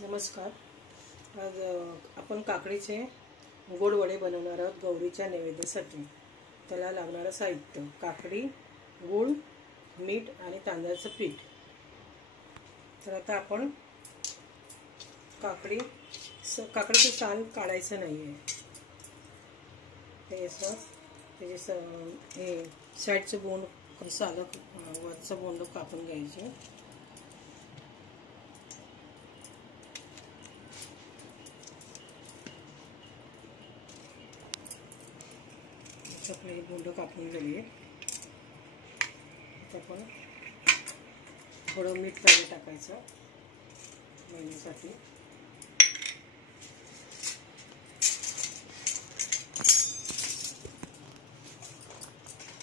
नमस्कार. आज आपण काकडीचे गोड वडे बनवणार आहोत गौरीच्या नैवेद्यासाठी. त्याला लागणारं साहित्य: काकडी, गूळ, मीठ आणि तांदळाचं पीठ. तर आता आपण काकडीचं साल काढायचं नाही आहे. त्याचे हे साईडचं बोंड, सालं वरचं बोंड कापून घ्यायचे. आपले बोंड कापून झाली. आता आपण थोडं मीठ पाणी टाकायचं महिन्यासाठी.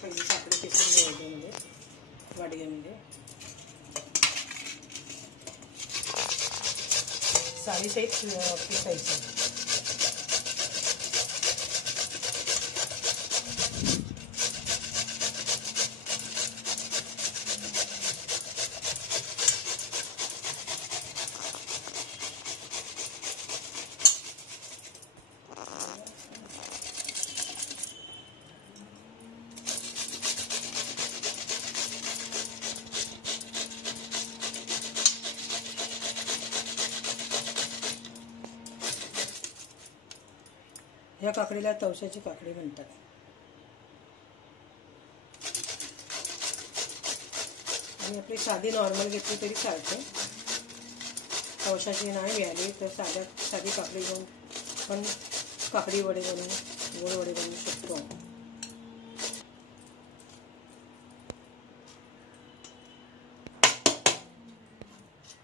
पहिली काकडी किसून घ्यायच्यामध्ये वाडग्यामध्ये. सालीसहित पिसायचं. ह्या काकडीला तवशाची काकडी म्हणतात. आणि आपली साधी नॉर्मल घेतली तरी चालते. तवशाची नाही मिळाली तर साधी काकडी घेऊन पण काकडी वडे बनवून गोड वडे बनवू शकतो.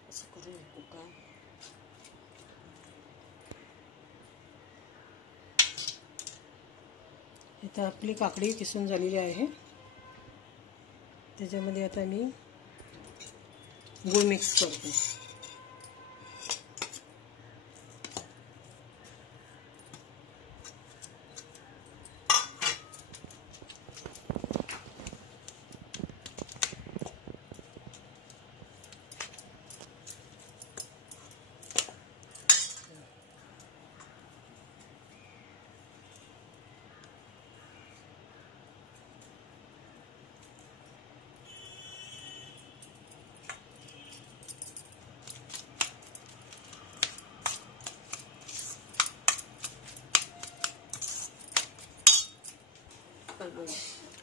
असं करू नको का? आता आपली काकडी किसून झालेली आहे. त्याच्यामध्ये आता मी गूळ मिक्स करते.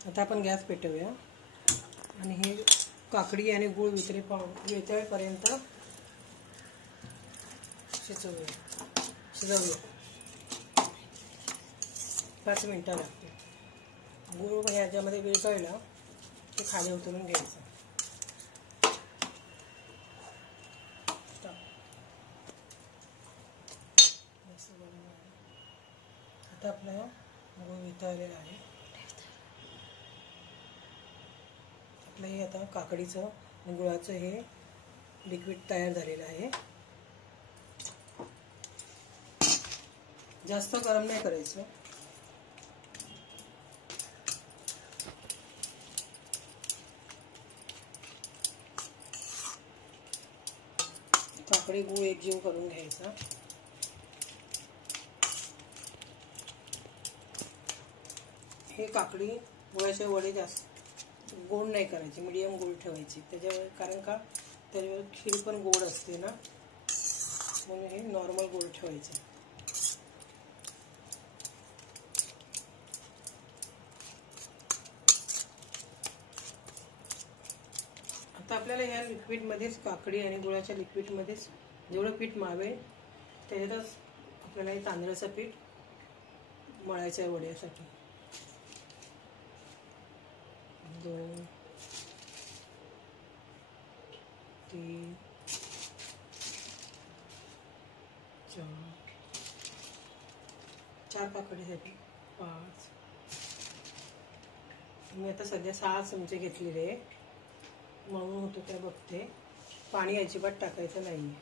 आता आपण गॅस पेटवूया आणि हे काकडी आणि गूळ वितळेपर्यंत शिजवूया. 5 मिनिटं लागते. गूळ ह्याच्यामध्ये वितळला की खाली उतरून घ्यायचं. आता आपला गूळ वितळलेला आहे. हे आता काकडीचं आणि गुळाचं हे लिक्विड तयार झालेलं आहे. जास्त गरम नाही करायचं. काकडी गूळ एकजीव करून घ्यायचा. हे काकडी गुळाचे वडे जास्त गोड नाही करायची, मीडियम गोड ठेवायची. त्याच्यावर कारण का त्याच्यावर खीर पण गोड असते ना, म्हणून हे नॉर्मल गोड ठेवायचे. आता आपल्याला ह्या लिक्विडमध्येच, काकडी आणि गुळाच्या लिक्विडमध्येच जेवढं पीठ मावेल त्याच्यातच आपल्याला हे तांदळाचं पीठ मळायचं आहे वड्यासाठी. 2 3 4 काकडीसाठी 5. मी आता सध्या 6 चमचे घेतलेले. मळून होतो त्या बघते. पाणी अजिबात टाकायचं नाही.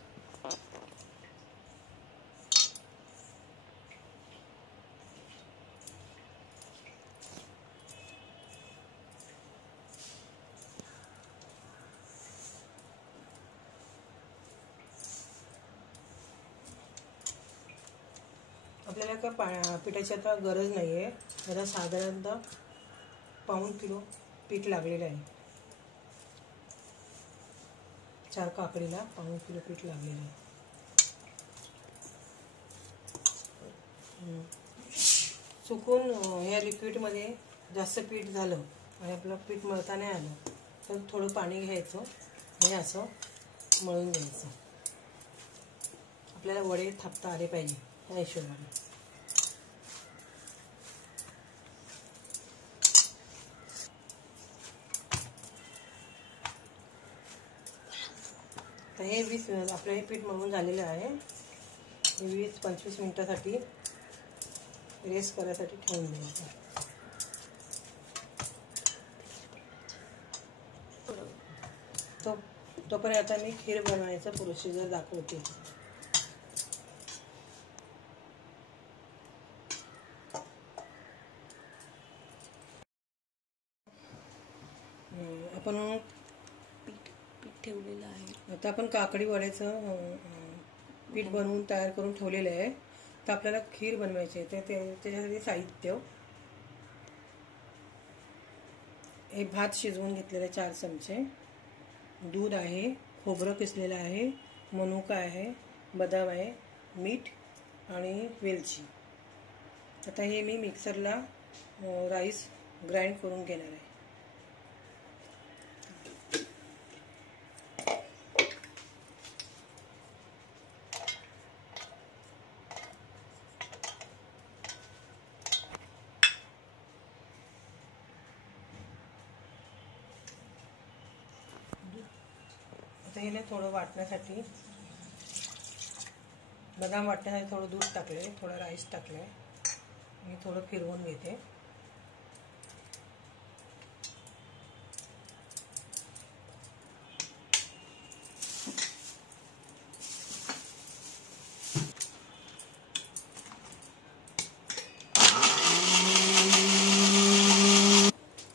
आपल्याला का पिठाची आता गरज नाही आहे. आता साधारणतः पाऊण किलो पीठ लागलेलं आहे. 4 काकडीला पाऊण किलो पीठ लागलेलं आहे. चुकून या लिक्विडमध्ये जास्त पीठ झालं आणि आपलं पीठ मळता नाही आलं तर थोडं पाणी घ्यायचं आणि असं मळून घ्यायचं. आपल्याला वडे थापता आले पाहिजे या हिशोबाने. तर हे 20 आपलं हे पीठ मळून झालेलं आहे. 20-25 मिनिटासाठी रेस्ट करायसाठी ठेवून द्यायचं. तोपर्यंत आता मी खीर बनवायचं प्रोसिजर दाखवते. आपण पीठ ठेवलेलं आहे. आता आपण काकडी वड्याचं पीठ बनवून तयार करून ठेवलेलं आहे. तर आपल्याला खीर बनवायची आहे. त्याच्यासाठी साहित्य: हे भात शिजवून घेतलेले 4 चमचे, दूध आहे, खोबरं किसलेलं आहे, मनुका आहे, बदाम आहे, मीठ आणि वेलची. आता हे मी मिक्सरला राईस ग्राइंड करून घेणार आहे. आता हे थोडं वाटण्यासाठी, बदाम वाटण्यासाठी थोडं दूध टाकले, थोडं राईस टाकले. मी थोडं फिरवून घेते.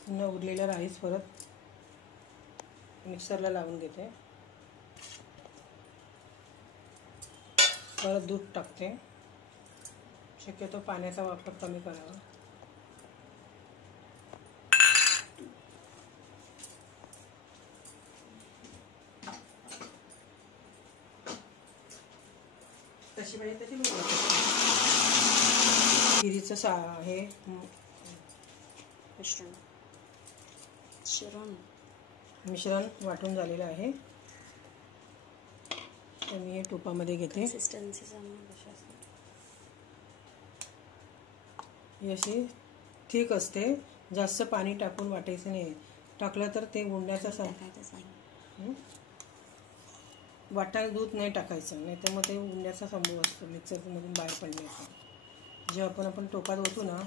पुन्हा उरलेला राईस परत मिक्सरला लावून घेते. परत दूध टाकते. शक्यतो पाण्याचा वापर कमी करावा. तशी पाहिजे तशी खिरीचं हे मिश्रण वाटून झालेलं आहे. तर मी हे तुपामध्ये घेते. ही अशी थिक असते. जास्त पाणी टाकून वाटायचं नाही. टाकलं तर ते गुंडाचा वाटायला दूध नाही टाकायचं, नाही तर मग ते गुंड्याचा संभव असतो मिक्सरमधून बाहेर पडण्याचा. जेव्हा आपण टोपात होतो ना,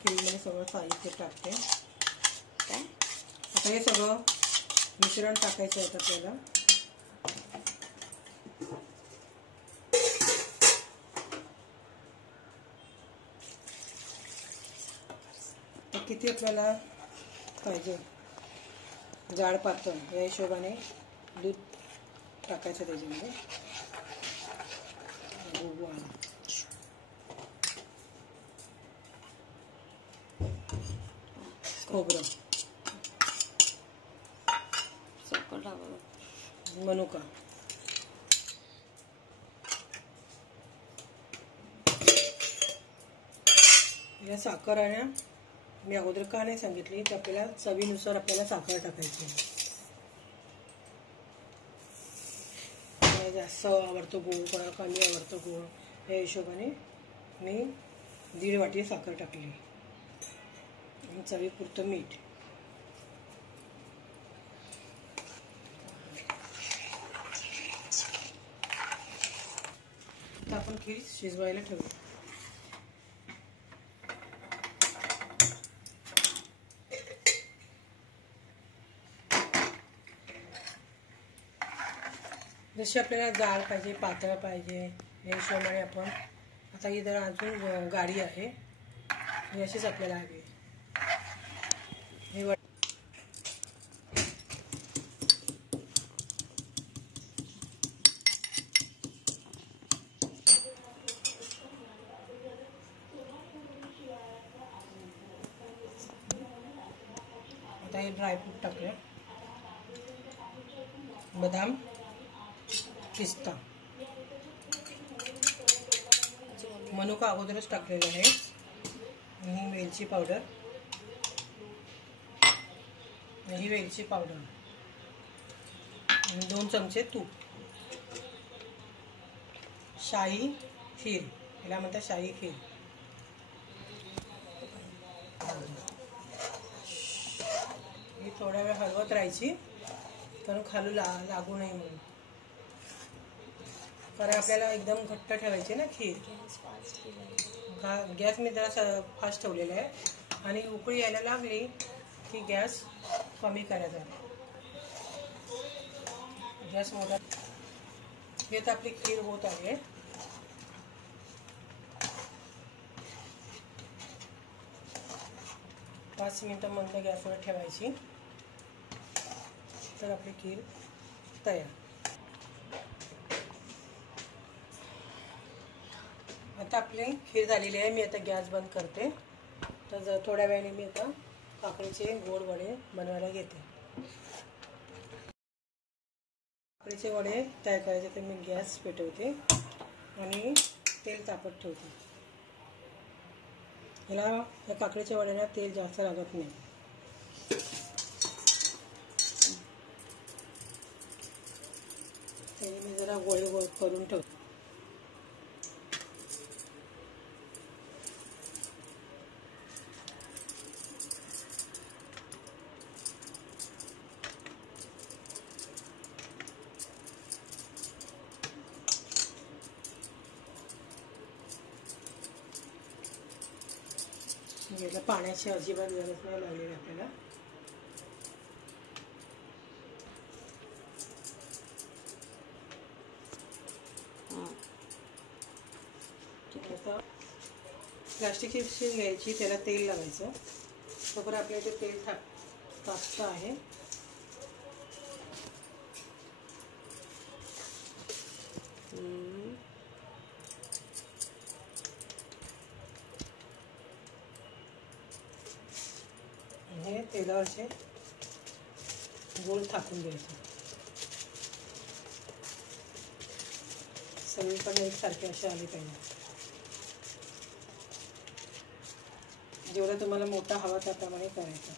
खिरीमध्ये सगळं साहित्य टाकते. आता हे सगळं मिश्रण टाकायचं आहे आपल्याला. तर किती आपल्याला पाहिजे जाड पातळ या हिशोबाने दूध टाकायचं त्याच्यामध्ये. खोबरं, मनुका, या साखर आहे ना, मी अगोदर का नाही सांगितली की आपल्याला चवीनुसार आपल्याला साखर टाकायची. जास्त आवडतो गोड, कोणाला कमी आवडतो गोड, या हिशोबाने मी 1.5 वाटी साखर टाकली आणि चवीपुरतं मीठ. आता आपण खीर शिजवायला ठेवू. जशी आपल्याला जाड पाहिजे, पातळ पाहिजे, या हिशोबाने आपण. आता ही जरा अजून गाढी आहे, ही अशीच आपल्याला हवी. काही ड्रायफ्रूट टाकले, बदाम, पिस्ता, मनुका अगोदरच टाकलेला आहे, आणि वेलची पावडर, ही वेलची पावडर, आणि 2 चमचे तूप. शाही खीर, याला म्हणतात शाही खीर. ही थोड्या वेळ हलवत राहायची, कारण खालू लागू नये म्हणून, कारण आपल्याला एकदम घट्ट ठेवायची ना खीर. गॅस मी जरा फास्ट ठेवलेला आहे, आणि उकळी यायला लागली की गॅस कमी करायचा. गॅस मोठा. हे तर आपली खीर होत आहे. पाच मिनिटं मंद गॅसवर ठेवायची, तर आपली खीर तयार. आता आपली खीर झालेली आहे. मी आता गॅस बंद करते. तर थोड्या वेळाने मी आता काकडीचे गोड वडे बनवायला घेते. काकडीचे वडे तयार करायचे, तर मी गॅस पेटवते आणि तेल तापत ठेवते. याला या काकडीच्या वड्याला तेल जास्त लागत नाही. त्याने मी जरा गोळे गोळ करून ठेवते. याला पाण्याची अजिबात गरज नाही लागलेली आपल्याला. आता प्लास्टिकची शीट घ्यायची, त्याला तेल लावायचं. तोपर्यंत आपल्या इथे तेल तापतं आहे. हे तेलावरचे गोल थापून द्यायचे, सगळीकडे एकसारखे असे आले पाहिजे. जेवढा तुम्हाला मोठा हवा त्याप्रमाणे करायचा.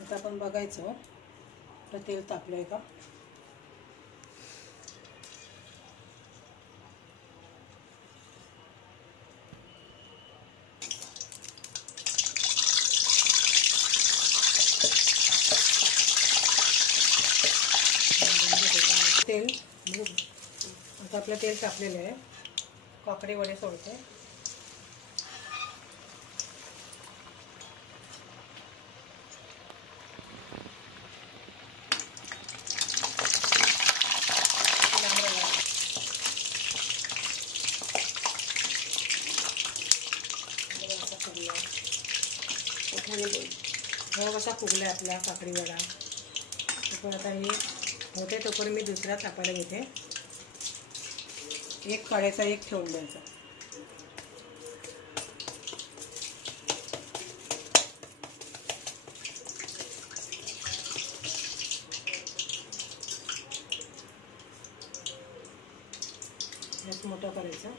आता आपण बघायचं तर तेल तापलंय का. तेल आता आपलं तेल तापलेलं आहे. काकडी वडे सोडते. कसा फुगला आपला काकडी वडा. पण आता हे होते तोपर्यंत मी दुसरा थापायला घेते. एक काढायचा, एक ठेवून द्यायचा. गॅस मोठा करायचा.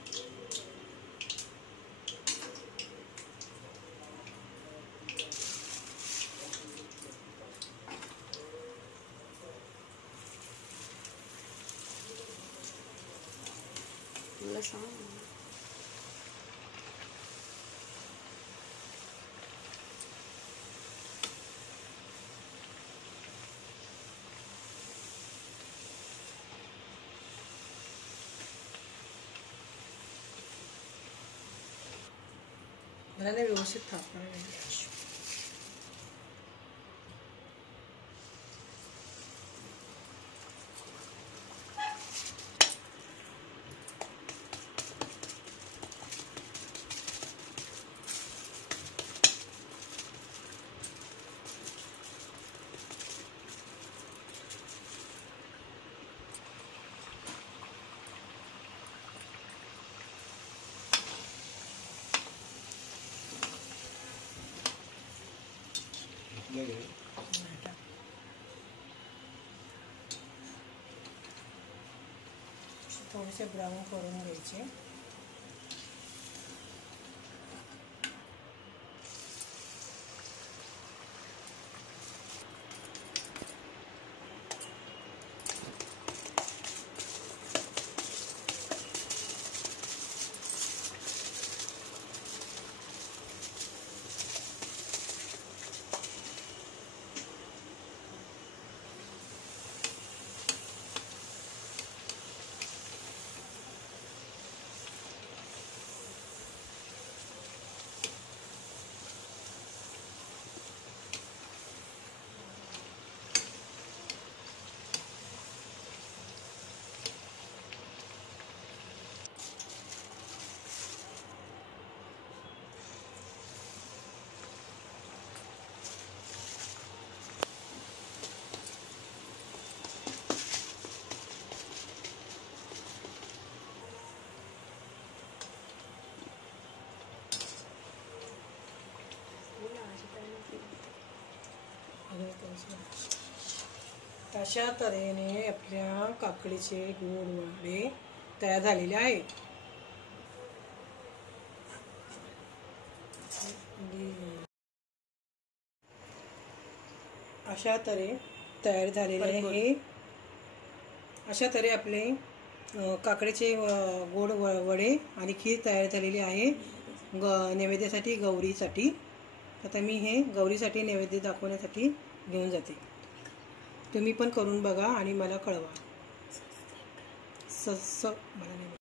मला नाही व्यवस्थित थापणार आहे. थोडेसे ब्राऊन करून घ्यायचे. अशा तऱ्हेने आपल्या काकडीचे गोड वडे तयार झालेले आहेत. अशा तऱ्हे तयार झालेले आहे. अशा तऱ्हे आपले काकडीचे गोड वडे आणि खीर तयार झालेली आहे नैवेद्यासाठी, गौरीसाठी. आता मी हे गौरीसाठी नैवेद्य दाखवण्यासाठी घेऊन जाते. तुम्ही पण करून बघा आणि मला कळवा. मला